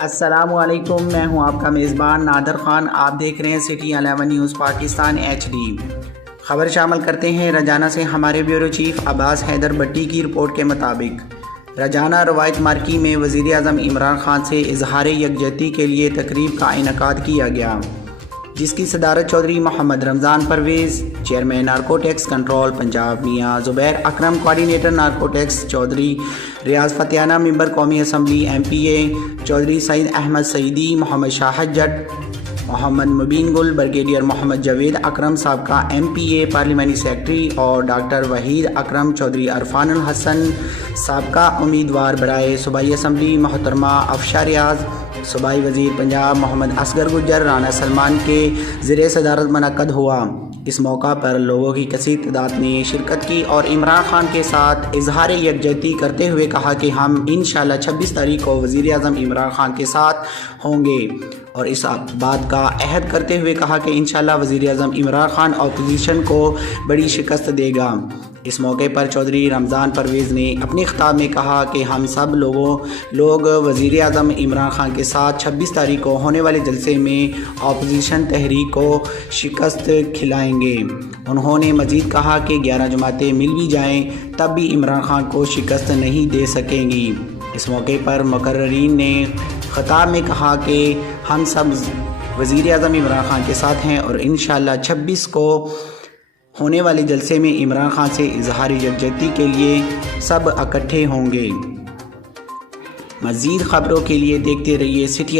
السلام علیکم، میں ہوں آپ کا میزبان نادر خان۔ آپ دیکھ رہے ہیں سٹی 11 نیوز پاکستان HD۔ خبر شامل کرتے ہیں رجانہ سے۔ ہمارے بیورو چیف عباس حیدر بٹی کی رپورٹ کے مطابق رجانہ روایت مارکی میں وزیر اعظم عمران خان سے اظہار یکجہتی کے لیے تقریب کا انعقاد کیا گیا، جس کی صدارت Chaudhry Muhammad Ramzan Pervaiz, chairman narcotics control Punjab Mian Zubair Akram, coordinator narcotics Chaudhry Riaz Fatyana, member قومی assembly MPA Chaudhry Saeed Ahmad Saeedi, Muhammad Shahid Jatt, Muhammad Mubeen Gill, brigadier Muhammad Javed Akram سابقہ MPA پارلیمانی سیکرٹری، اور ڈاکٹر وحید اکرم چودھری، عرفان الحسن سابقہ امیدوار برائے صوبائی اسمبلی، محترمہ افشا ریاض، صوبائی وزیر پنجاب محمد اصغر گجر، رانا سلمان کے زیر صدارت منعقد ہوا۔ اس موقع پر لوگوں کی کثیر تعداد نے شرکت کی اور عمران خان کے ساتھ اظہار یکجہتی کرتے ہوئے کہا کہ ہم انشاءاللہ 26 تاریخ کو وزیر اعظم عمران خان کے ساتھ ہوں گے، اور اس بات کا عہد کرتے ہوئے کہا کہ انشاءاللہ وزیر اعظم عمران خان اپوزیشن کو بڑی شکست دے گا۔ اس موقع پر چودھری رمضان پرویز نے اپنے خطاب میں کہا کہ ہم سب لوگ وزیر اعظم عمران خان کے ساتھ 26 تاریخ کو ہونے والے جلسے میں اپوزیشن تحریک کو شکست کھلائیں گے۔ انہوں نے مزید کہا کہ 11 جماعتیں مل بھی جائیں تب بھی عمران خان کو شکست نہیں دے سکیں گی۔ اس موقع پر مقررین نے خطاب میں کہا کہ ہم سب وزیر اعظم عمران خان کے ساتھ ہیں اور انشاءاللہ 26 کو ہونے والے جلسے میں عمران خان سے اظہار یکجہتی کے لیے سب اکٹھے ہوں گے۔ مزید خبروں کے لیے دیکھتے رہیے سٹی